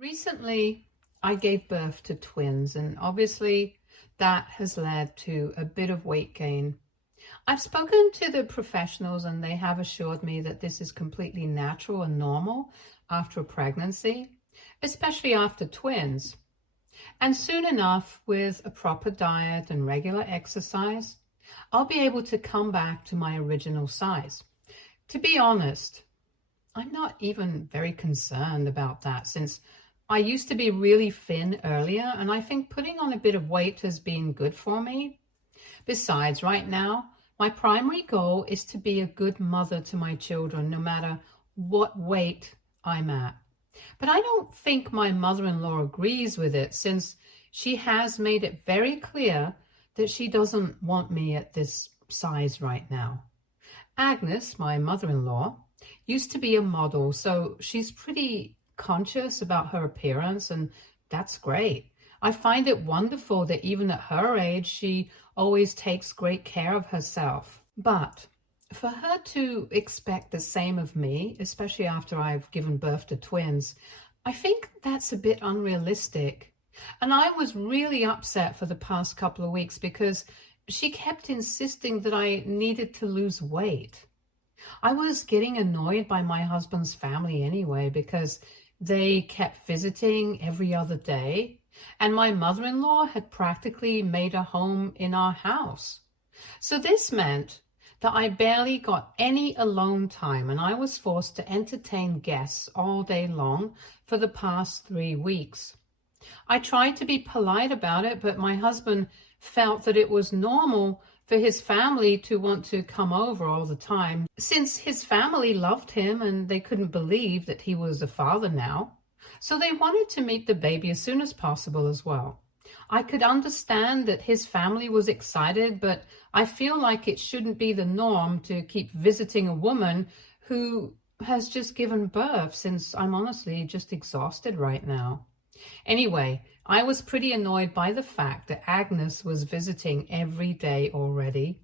Recently, I gave birth to twins, and obviously that has led to a bit of weight gain. I've spoken to the professionals, and they have assured me that this is completely natural and normal after a pregnancy, especially after twins. And soon enough, with a proper diet and regular exercise, I'll be able to come back to my original size. To be honest, I'm not even very concerned about that since I used to be really thin earlier, and I think putting on a bit of weight has been good for me. Besides, right now, my primary goal is to be a good mother to my children, no matter what weight I'm at. But I don't think my mother-in-law agrees with it since she has made it very clear that she doesn't want me at this size right now. Agnes, my mother-in-law, used to be a model, so she's pretty conscious about her appearance, and that's great. I find it wonderful that even at her age, she always takes great care of herself. But for her to expect the same of me, especially after I've given birth to twins, I think that's a bit unrealistic. And I was really upset for the past couple of weeks because she kept insisting that I needed to lose weight. I was getting annoyed by my husband's family anyway because they kept visiting every other day, and my mother-in-law had practically made a home in our house. So this meant that I barely got any alone time, and I was forced to entertain guests all day long for the past 3 weeks. I tried to be polite about it, but my husband felt that it was normal for his family to want to come over all the time, since his family loved him and they couldn't believe that he was a father now. So they wanted to meet the baby as soon as possible as well. I could understand that his family was excited, but I feel like it shouldn't be the norm to keep visiting a woman who has just given birth, since I'm honestly just exhausted right now. Anyway, I was pretty annoyed by the fact that Agnes was visiting every day already,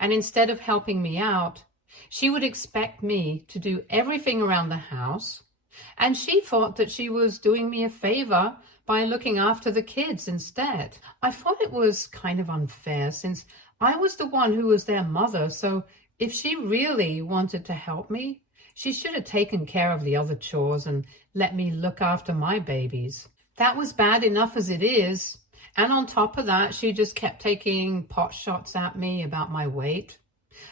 and instead of helping me out, she would expect me to do everything around the house, and she thought that she was doing me a favor by looking after the kids instead. I thought it was kind of unfair since I was the one who was their mother, so if she really wanted to help me, she should have taken care of the other chores and let me look after my babies. That was bad enough as it is, and on top of that, she just kept taking pot shots at me about my weight.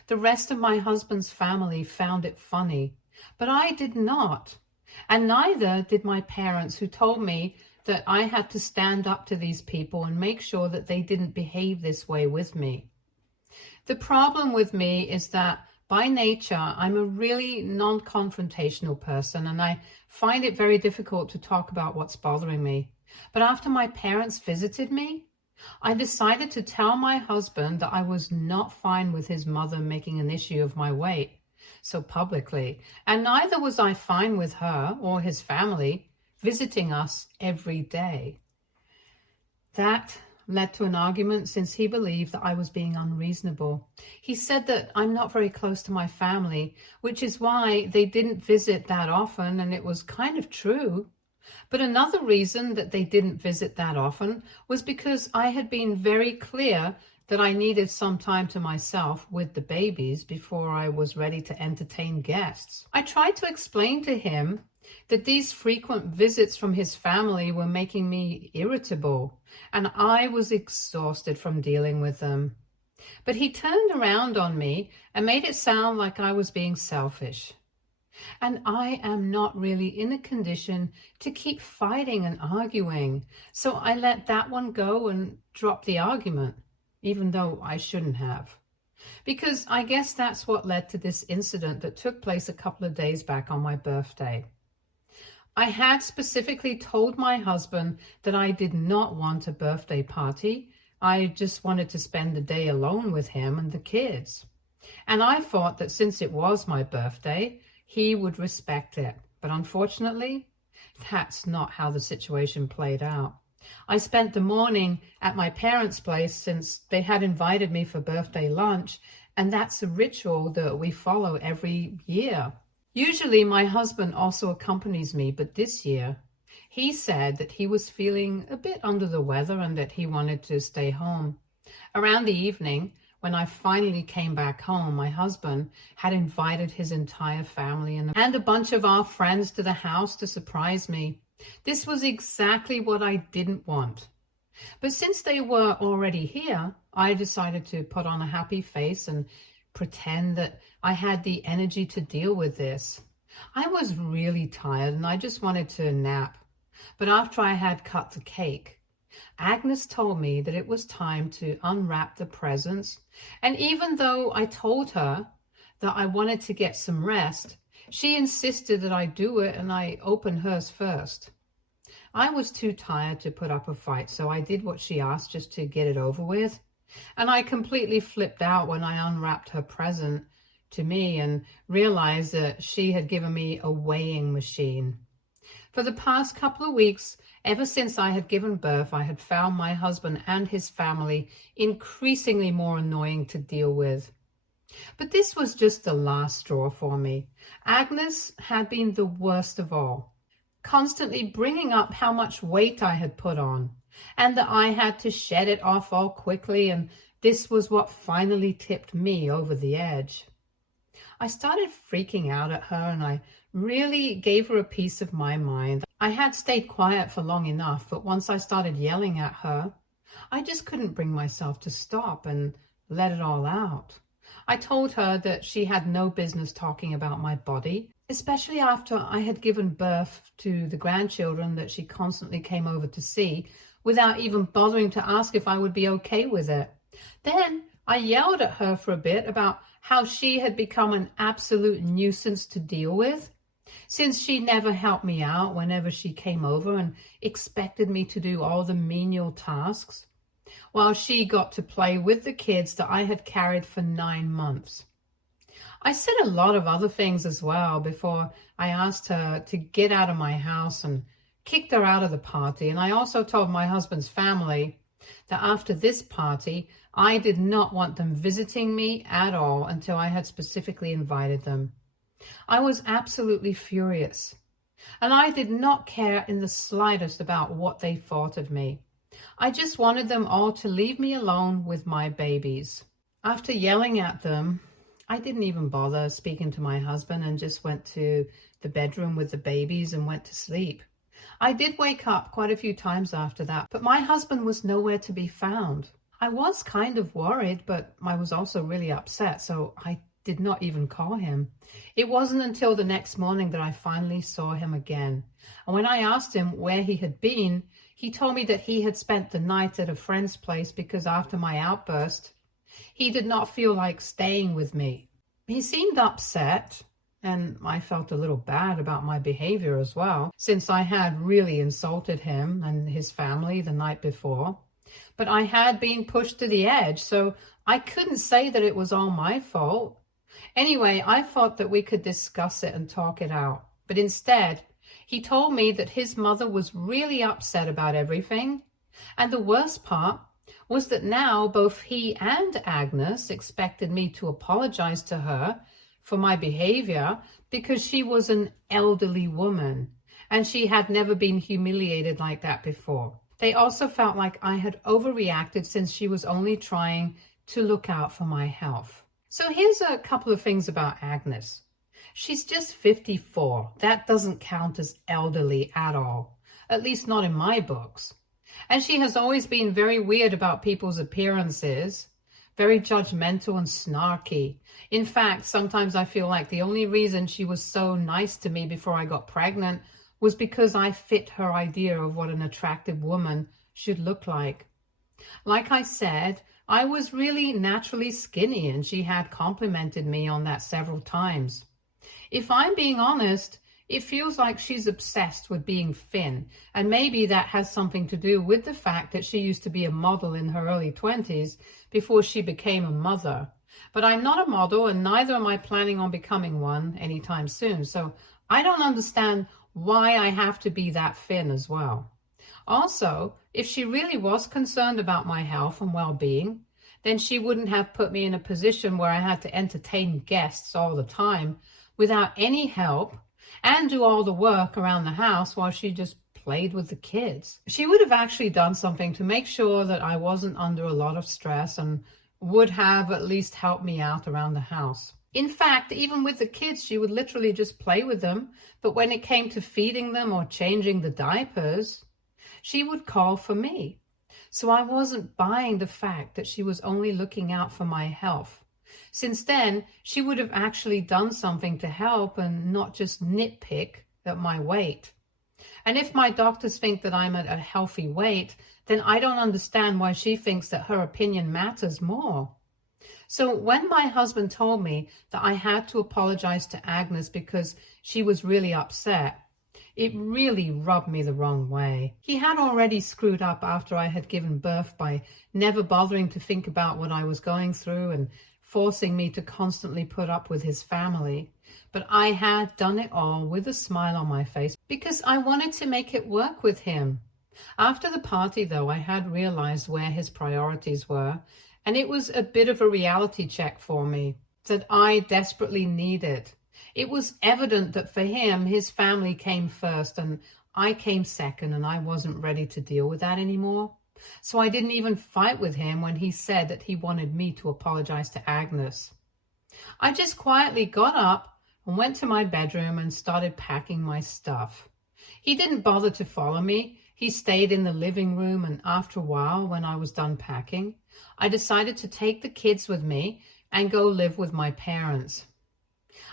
The rest of my husband's family found it funny, but I did not, and neither did my parents, who told me that I had to stand up to these people and make sure that they didn't behave this way with me. The problem with me is that by nature, I'm a really non-confrontational person, and I find it very difficult to talk about what's bothering me. But after my parents visited me, I decided to tell my husband that I was not fine with his mother making an issue of my weight so publicly, and neither was I fine with her or his family visiting us every day. That led to an argument since he believed that I was being unreasonable. He said that I'm not very close to my family, which is why they didn't visit that often, and it was kind of true. But another reason that they didn't visit that often was because I had been very clear that I needed some time to myself with the babies before I was ready to entertain guests. I tried to explain to him that these frequent visits from his family were making me irritable, and I was exhausted from dealing with them. But he turned around on me and made it sound like I was being selfish. And I am not really in a condition to keep fighting and arguing, so I let that one go and dropped the argument, even though I shouldn't have. Because I guess that's what led to this incident that took place a couple of days back on my birthday. I had specifically told my husband that I did not want a birthday party. I just wanted to spend the day alone with him and the kids. And I thought that since it was my birthday, he would respect it. But unfortunately, that's not how the situation played out. I spent the morning at my parents' place since they had invited me for birthday lunch, and that's a ritual that we follow every year. Usually my husband also accompanies me, but this year He said that he was feeling a bit under the weather and that he wanted to stay home. Around the evening, when I finally came back home, my husband had invited his entire family and a bunch of our friends to the house to surprise me. This was exactly what I didn't want. But since they were already here, I decided to put on a happy face and pretend that I had the energy to deal with this. I was really tired and I just wanted to nap. But after I had cut the cake, Agnes told me that it was time to unwrap the presents. And even though I told her that I wanted to get some rest, she insisted that I do it and I open hers first. I was too tired to put up a fight, so I did what she asked just to get it over with. And I completely flipped out when I unwrapped her present to me and realized that she had given me a weighing machine. For the past couple of weeks, ever since I had given birth, I had found my husband and his family increasingly more annoying to deal with. But this was just the last straw for me. Agnes had been the worst of all, constantly bringing up how much weight I had put on and that I had to shed it off all quickly, and this was what finally tipped me over the edge. I started freaking out at her and I really gave her a piece of my mind. I had stayed quiet for long enough, but once I started yelling at her, I just couldn't bring myself to stop and let it all out. I told her that she had no business talking about my body, especially after I had given birth to the grandchildren that she constantly came over to see without even bothering to ask if I would be okay with it. Then I yelled at her for a bit about how she had become an absolute nuisance to deal with, since she never helped me out whenever she came over and expected me to do all the menial tasks, while she got to play with the kids that I had carried for 9 months. I said a lot of other things as well before I asked her to get out of my house and kicked her out of the party. And I also told my husband's family that after this party, I did not want them visiting me at all until I had specifically invited them. I was absolutely furious, and I did not care in the slightest about what they thought of me. I just wanted them all to leave me alone with my babies. After yelling at them, I didn't even bother speaking to my husband and just went to the bedroom with the babies and went to sleep. I did wake up quite a few times after that, but my husband was nowhere to be found. I was kind of worried, but I was also really upset, so I did not even call him. It wasn't until the next morning that I finally saw him again. And when I asked him where he had been, he told me that he had spent the night at a friend's place because after my outburst, he did not feel like staying with me. He seemed upset, and I felt a little bad about my behavior as well, since I had really insulted him and his family the night before. But I had been pushed to the edge, so I couldn't say that it was all my fault. Anyway, I thought that we could discuss it and talk it out. But instead, he told me that his mother was really upset about everything. And the worst part was that now both he and Agnes expected me to apologize to her for my behavior because she was an elderly woman and she had never been humiliated like that before. They also felt like I had overreacted since she was only trying to look out for my health. So here's a couple of things about Agnes. She's just 54. That doesn't count as elderly at all, at least not in my books. And she has always been very weird about people's appearances, very judgmental and snarky. In fact, sometimes I feel like the only reason she was so nice to me before I got pregnant was because I fit her idea of what an attractive woman should look like. Like I said, I was really naturally skinny, and she had complimented me on that several times. If I'm being honest, it feels like she's obsessed with being thin, and maybe that has something to do with the fact that she used to be a model in her early 20s before she became a mother. But I'm not a model, and neither am I planning on becoming one anytime soon, so I don't understand why I have to be that thin as well. Also, if she really was concerned about my health and well-being, then she wouldn't have put me in a position where I had to entertain guests all the time without any help and do all the work around the house while she just played with the kids. She would have actually done something to make sure that I wasn't under a lot of stress and would have at least helped me out around the house. In fact, even with the kids, she would literally just play with them. But when it came to feeding them or changing the diapers, she would call for me. So I wasn't buying the fact that she was only looking out for my health. Since then, she would have actually done something to help and not just nitpick at my weight. And if my doctors think that I'm at a healthy weight, then I don't understand why she thinks that her opinion matters more. So when my husband told me that I had to apologize to Agnes because she was really upset, it really rubbed me the wrong way. He had already screwed up after I had given birth by never bothering to think about what I was going through and forcing me to constantly put up with his family. But I had done it all with a smile on my face because I wanted to make it work with him. After the party, though, I had realized where his priorities were, and it was a bit of a reality check for me that I desperately needed. It was evident that for him, his family came first and I came second, and I wasn't ready to deal with that anymore. So I didn't even fight with him when he said that he wanted me to apologize to Agnes. I just quietly got up and went to my bedroom and started packing my stuff. He didn't bother to follow me. He stayed in the living room, and after a while, when I was done packing, I decided to take the kids with me and go live with my parents.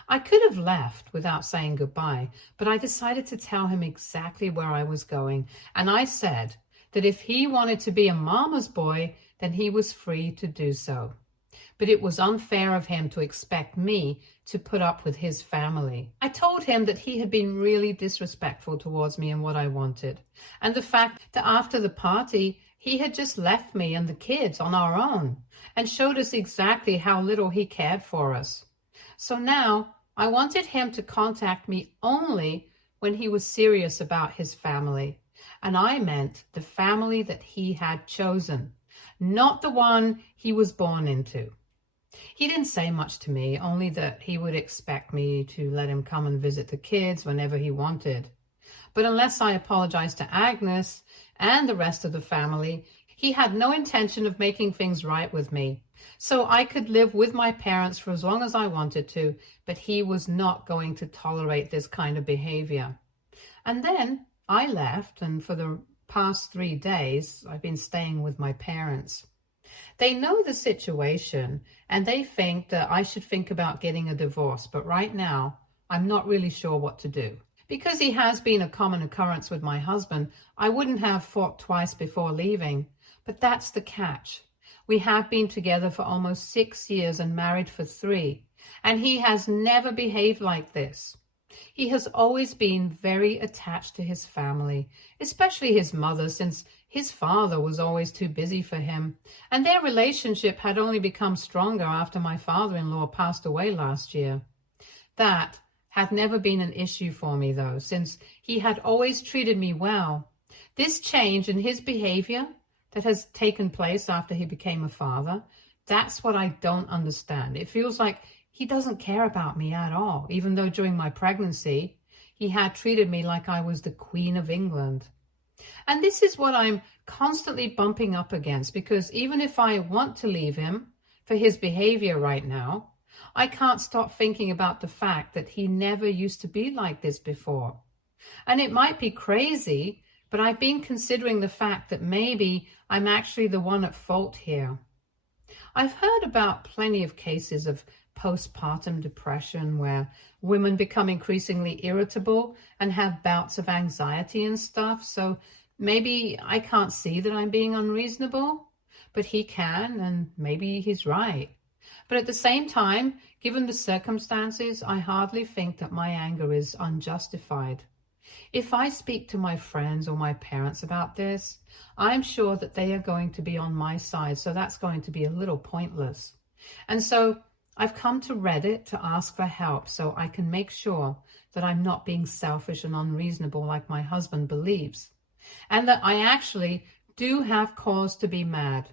I could have left without saying goodbye, but I decided to tell him exactly where I was going, and I said that if he wanted to be a mama's boy, then he was free to do so. But it was unfair of him to expect me to put up with his family. I told him that he had been really disrespectful towards me and what I wanted, and the fact that after the party, he had just left me and the kids on our own and showed us exactly how little he cared for us. So now I wanted him to contact me only when he was serious about his family. And I meant the family that he had chosen, not the one he was born into. He didn't say much to me, only that he would expect me to let him come and visit the kids whenever he wanted. But unless I apologized to Agnes and the rest of the family, he had no intention of making things right with me. So I could live with my parents for as long as I wanted to, but he was not going to tolerate this kind of behavior. And then I left, and for the past 3 days, I've been staying with my parents. They know the situation, and they think that I should think about getting a divorce, but right now, I'm not really sure what to do. Because he has been a common occurrence with my husband, I wouldn't have thought twice before leaving. But that's the catch. We have been together for almost 6 years and married for 3, and he has never behaved like this. He has always been very attached to his family, especially his mother, since his father was always too busy for him, and their relationship had only become stronger after my father-in-law passed away last year. That had never been an issue for me, though, since he had always treated me well. This change in his behavior that has taken place after he became a father, that's what I don't understand. It feels like he doesn't care about me at all, even though during my pregnancy, he had treated me like I was the Queen of England. And this is what I'm constantly bumping up against, because even if I want to leave him for his behavior right now, I can't stop thinking about the fact that he never used to be like this before. And it might be crazy, but I've been considering the fact that maybe I'm actually the one at fault here. I've heard about plenty of cases of postpartum depression where women become increasingly irritable and have bouts of anxiety and stuff. So maybe I can't see that I'm being unreasonable, but he can, and maybe he's right. But at the same time, given the circumstances, I hardly think that my anger is unjustified. If I speak to my friends or my parents about this, I'm sure that they are going to be on my side, so that's going to be a little pointless. And so I've come to Reddit to ask for help so I can make sure that I'm not being selfish and unreasonable like my husband believes, and that I actually do have cause to be mad.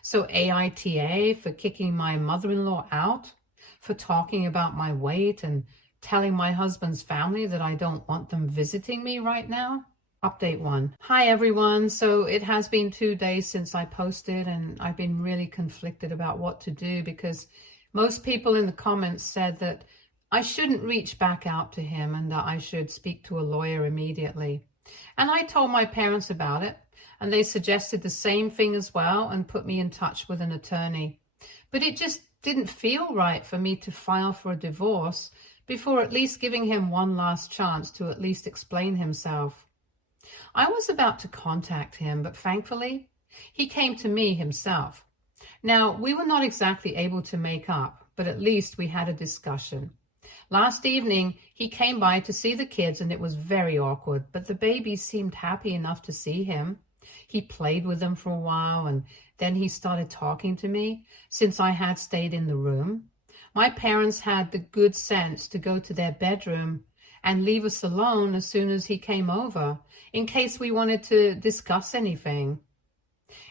So AITA for kicking my mother-in-law out, for talking about my weight and telling my husband's family that I don't want them visiting me right now. Update 1. Hi everyone. So it has been 2 days since I posted, and I've been really conflicted about what to do because most people in the comments said that I shouldn't reach back out to him and that I should speak to a lawyer immediately. And I told my parents about it, and they suggested the same thing as well and put me in touch with an attorney. But it just didn't feel right for me to file for a divorce before at least giving him one last chance to at least explain himself. I was about to contact him, but thankfully, he came to me himself. Now, we were not exactly able to make up, but at least we had a discussion. Last evening, he came by to see the kids, and it was very awkward, but the babies seemed happy enough to see him. He played with them for a while, and then he started talking to me, since I had stayed in the room. My parents had the good sense to go to their bedroom and leave us alone as soon as he came over, in case we wanted to discuss anything.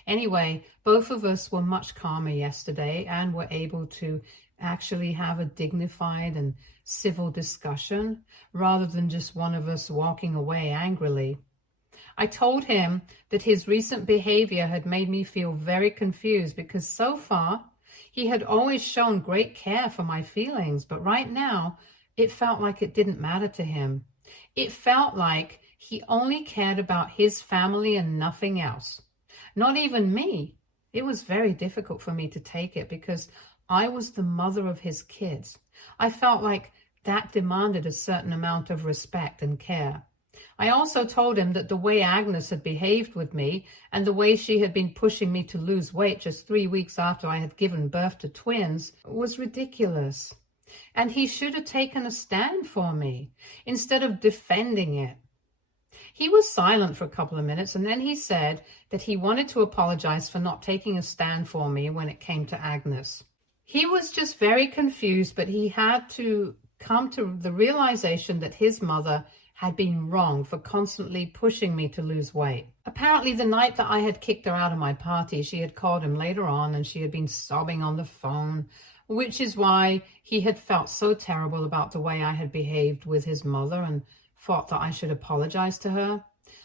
Anyway, both of us were much calmer yesterday and were able to actually have a dignified and civil discussion rather than just one of us walking away angrily. I told him that his recent behavior had made me feel very confused because so far he had always shown great care for my feelings, but right now it felt like it didn't matter to him. It felt like he only cared about his family and nothing else. Not even me. It was very difficult for me to take it because I was the mother of his kids. I felt like that demanded a certain amount of respect and care. I also told him that the way Agnes had behaved with me and the way she had been pushing me to lose weight just 3 weeks after I had given birth to twins was ridiculous. And he should have taken a stand for me instead of defending it. He was silent for a couple of minutes, and then he said that he wanted to apologize for not taking a stand for me when it came to Agnes. He was just very confused, but he had to come to the realization that his mother had been wrong for constantly pushing me to lose weight. Apparently, the night that I had kicked her out of my party, she had called him later on and she had been sobbing on the phone, which is why he had felt so terrible about the way I had behaved with his mother and thought that I should apologize to her.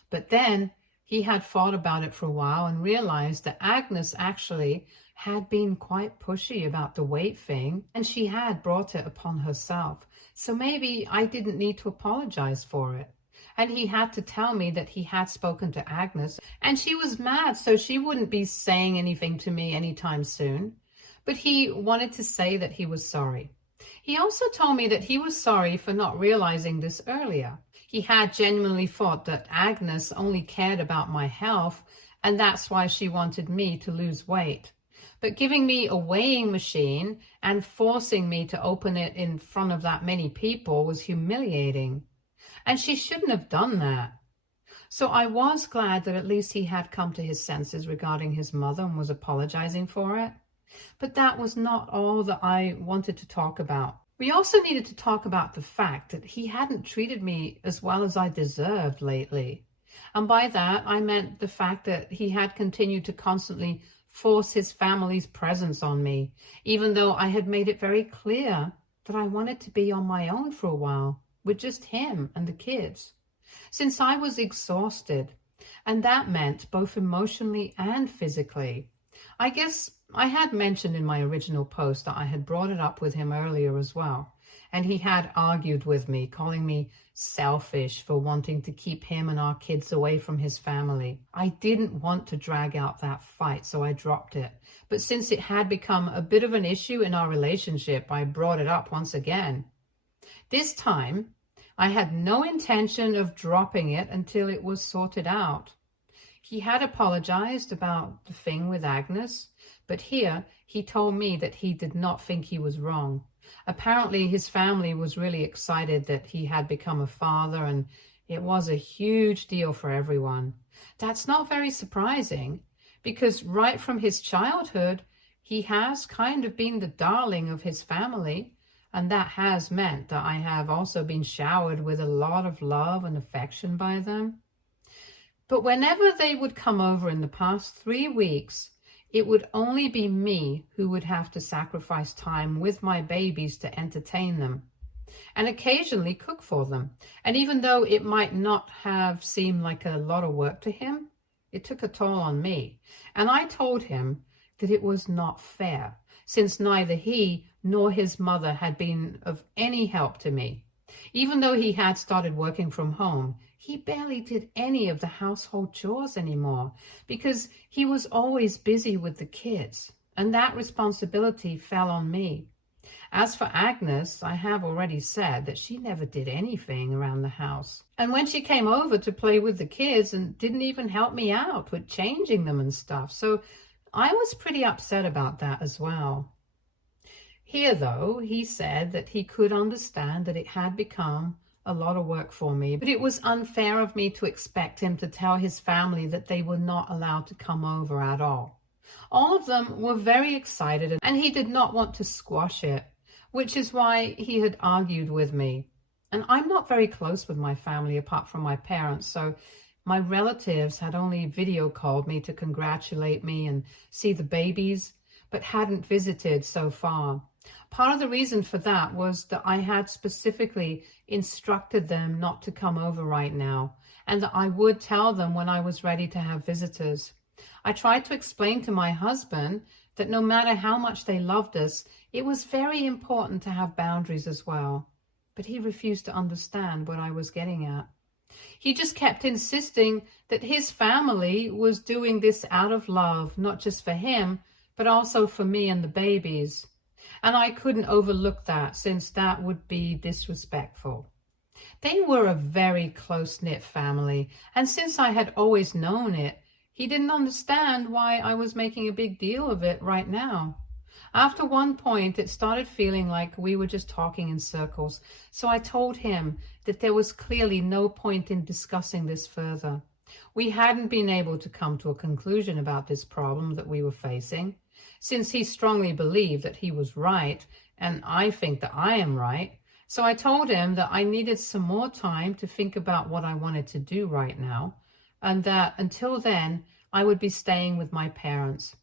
But then he had thought about it for a while and realized that Agnes actually had been quite pushy about the weight thing, and she had brought it upon herself. So maybe I didn't need to apologize for it. And he had to tell me that he had spoken to Agnes, and she was mad, so she wouldn't be saying anything to me anytime soon. But he wanted to say that he was sorry. He also told me that he was sorry for not realizing this earlier. He had genuinely thought that Agnes only cared about my health, and that's why she wanted me to lose weight. But giving me a weighing machine and forcing me to open it in front of that many people was humiliating. And she shouldn't have done that. So I was glad that at least he had come to his senses regarding his mother and was apologizing for it. But that was not all that I wanted to talk about. We also needed to talk about the fact that he hadn't treated me as well as I deserved lately. And by that, I meant the fact that he had continued to constantly force his family's presence on me, even though I had made it very clear that I wanted to be on my own for a while, with just him and the kids, since I was exhausted, and that meant both emotionally and physically. I guess I had mentioned in my original post that I had brought it up with him earlier as well, and he had argued with me, calling me selfish for wanting to keep him and our kids away from his family. I didn't want to drag out that fight, so I dropped it. But since it had become a bit of an issue in our relationship, I brought it up once again. This time, I had no intention of dropping it until it was sorted out. He had apologized about the thing with Agnes, but here he told me that he did not think he was wrong. Apparently his family was really excited that he had become a father, and it was a huge deal for everyone. That's not very surprising, because right from his childhood, he has kind of been the darling of his family, and that has meant that I have also been showered with a lot of love and affection by them. But whenever they would come over in the past 3 weeks, it would only be me who would have to sacrifice time with my babies to entertain them. and occasionally cook for them. And even though it might not have seemed like a lot of work to him, it took a toll on me. And I told him that it was not fair, since neither he nor his mother had been of any help to me. Even though he had started working from home, he barely did any of the household chores anymore because he was always busy with the kids, and that responsibility fell on me. As for Agnes, I have already said that she never did anything around the house. And when she came over to play with the kids and didn't even help me out with changing them and stuff, so I was pretty upset about that as well. Here, though, he said that he could understand that it had become a lot of work for me, but it was unfair of me to expect him to tell his family that they were not allowed to come over at all. All of them were very excited, and he did not want to squash it, which is why he had argued with me. And I'm not very close with my family apart from my parents, so my relatives had only video called me to congratulate me and see the babies, but hadn't visited so far. Part of the reason for that was that I had specifically instructed them not to come over right now, and that I would tell them when I was ready to have visitors. I tried to explain to my husband that no matter how much they loved us, it was very important to have boundaries as well. But he refused to understand what I was getting at. He just kept insisting that his family was doing this out of love, not just for him, but also for me and the babies. And I couldn't overlook that, since that would be disrespectful. They were a very close-knit family, and since I had always known it, he didn't understand why I was making a big deal of it right now. After one point, it started feeling like we were just talking in circles, so I told him that there was clearly no point in discussing this further. We hadn't been able to come to a conclusion about this problem that we were facing, since he strongly believed that he was right, and I think that I am right. So I told him that I needed some more time to think about what I wanted to do right now, and that until then, I would be staying with my parents.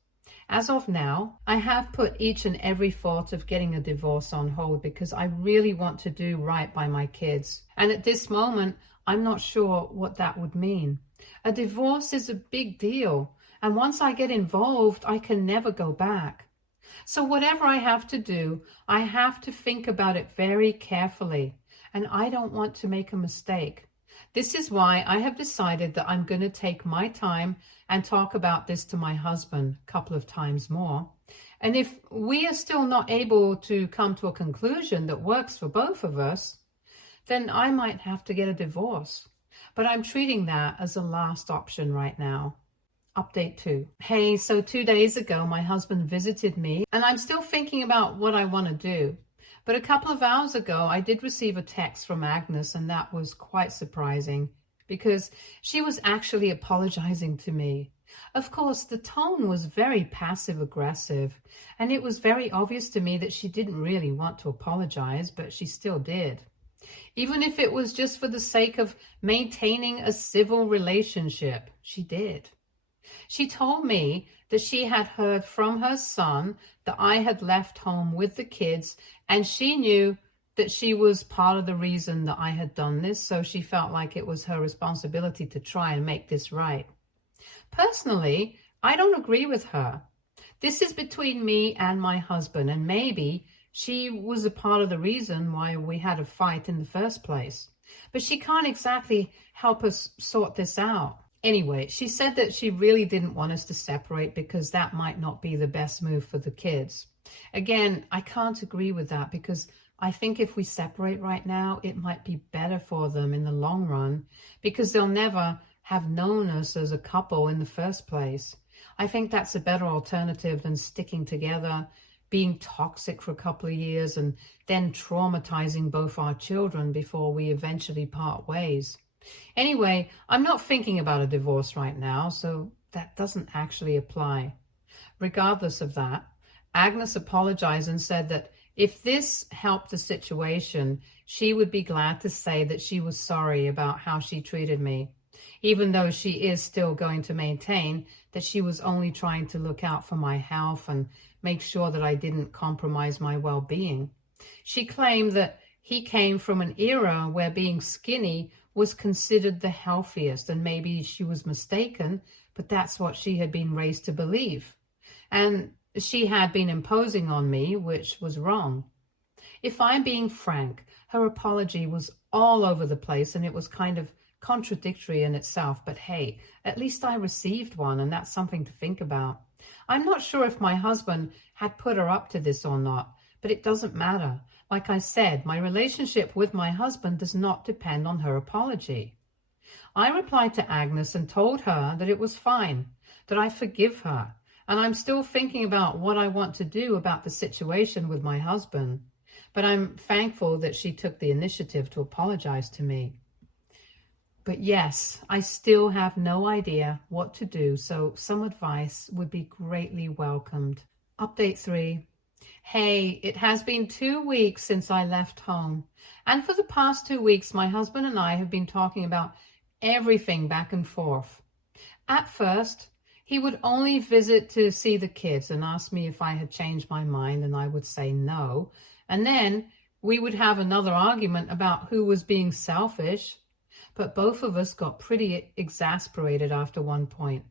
As of now, I have put each and every thought of getting a divorce on hold because I really want to do right by my kids. And at this moment, I'm not sure what that would mean. A divorce is a big deal, and once I get involved, I can never go back. So whatever I have to do, I have to think about it very carefully, and I don't want to make a mistake. This is why I have decided that I'm going to take my time and talk about this to my husband a couple of times more. And if we are still not able to come to a conclusion that works for both of us, then I might have to get a divorce. But I'm treating that as a last option right now. Update 2. Hey, so 2 days ago, my husband visited me, and I'm still thinking about what I want to do. But a couple of hours ago, I did receive a text from Agnes, and that was quite surprising because she was actually apologizing to me. Of course, the tone was very passive-aggressive, and it was very obvious to me that she didn't really want to apologize, but she still did. Even if it was just for the sake of maintaining a civil relationship, she did. She told me that she had heard from her son that I had left home with the kids, and she knew that she was part of the reason that I had done this, so she felt like it was her responsibility to try and make this right. Personally, I don't agree with her. This is between me and my husband, and maybe she was a part of the reason why we had a fight in the first place. But she can't exactly help us sort this out. Anyway, she said that she really didn't want us to separate because that might not be the best move for the kids. Again, I can't agree with that because I think if we separate right now, it might be better for them in the long run because they'll never have known us as a couple in the first place. I think that's a better alternative than sticking together, being toxic for a couple of years, and then traumatizing both our children before we eventually part ways. Anyway, I'm not thinking about a divorce right now, so that doesn't actually apply. Regardless of that, Agnes apologized and said that if this helped the situation, she would be glad to say that she was sorry about how she treated me, even though she is still going to maintain that she was only trying to look out for my health and make sure that I didn't compromise my well-being. She claimed that He came from an era where being skinny was considered the healthiest, and maybe she was mistaken, but that's what she had been raised to believe. And she had been imposing on me, which was wrong. If I'm being frank, her apology was all over the place and it was kind of contradictory in itself, but hey, at least I received one, and that's something to think about. I'm not sure if my husband had put her up to this or not, but it doesn't matter. Like I said, my relationship with my husband does not depend on her apology. I replied to Agnes and told her that it was fine, that I forgive her, and I'm still thinking about what I want to do about the situation with my husband. But I'm thankful that she took the initiative to apologize to me. But yes, I still have no idea what to do, so some advice would be greatly welcomed. Update 3. Hey, it has been 2 weeks since I left home. And for the past 2 weeks, my husband and I have been talking about everything back and forth. At first, he would only visit to see the kids and ask me if I had changed my mind, and I would say no. And then we would have another argument about who was being selfish. But both of us got pretty exasperated after one point.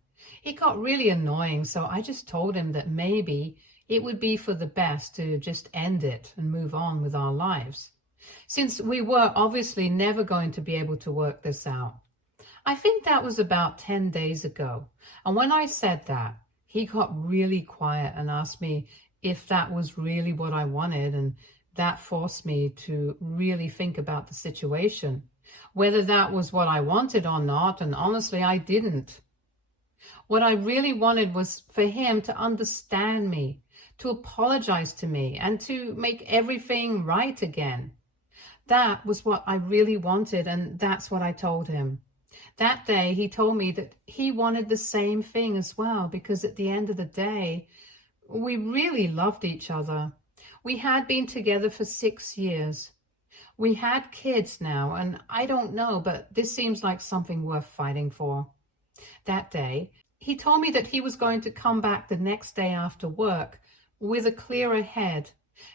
It got really annoying, so I just told him that maybe it would be for the best to just end it and move on with our lives, since we were obviously never going to be able to work this out. I think that was about 10 days ago, and when I said that, he got really quiet and asked me if that was really what I wanted, and that forced me to really think about the situation, whether that was what I wanted or not, and honestly, I didn't. What I really wanted was for him to understand me, to apologize to me, and to make everything right again. That was what I really wanted, and that's what I told him. That day, he told me that he wanted the same thing as well, because at the end of the day, we really loved each other. We had been together for 6 years. We had kids now, and I don't know, but this seems like something worth fighting for. That day, he told me that he was going to come back the next day after work with a clearer head,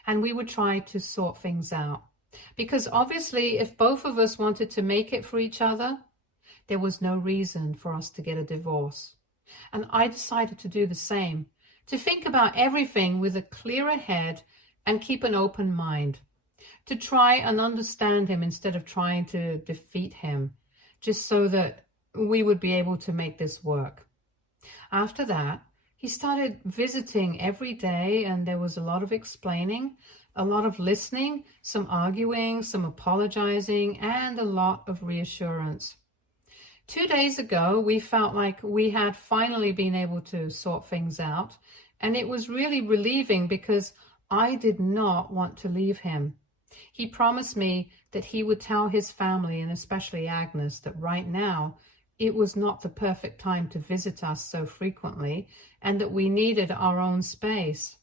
and we would try to sort things out. Because obviously, if both of us wanted to make it for each other, there was no reason for us to get a divorce. And I decided to do the same, to think about everything with a clearer head and keep an open mind, to try and understand him instead of trying to defeat him, just so that we would be able to make this work. After that, he started visiting every day, and there was a lot of explaining, a lot of listening, some arguing, some apologizing, and a lot of reassurance. 2 days ago, we felt like we had finally been able to sort things out, and it was really relieving because I did not want to leave him. He promised me that he would tell his family, and especially Agnes, that right now it was not the perfect time to visit us so frequently, and that we needed our own space.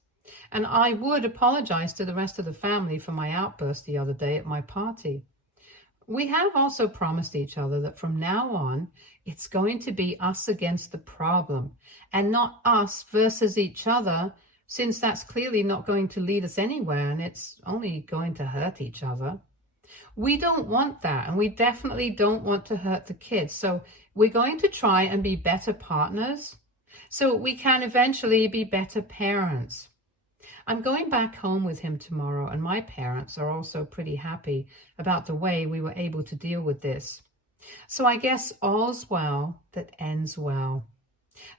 And I would apologize to the rest of the family for my outburst the other day at my party. We have also promised each other that from now on, it's going to be us against the problem and not us versus each other, since that's clearly not going to lead us anywhere and it's only going to hurt each other. We don't want that, and we definitely don't want to hurt the kids. So we're going to try and be better partners so we can eventually be better parents. I'm going back home with him tomorrow, and my parents are also pretty happy about the way we were able to deal with this. So I guess all's well that ends well.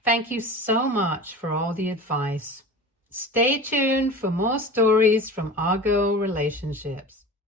Thank you so much for all the advice. Stay tuned for more stories from our girl relationships.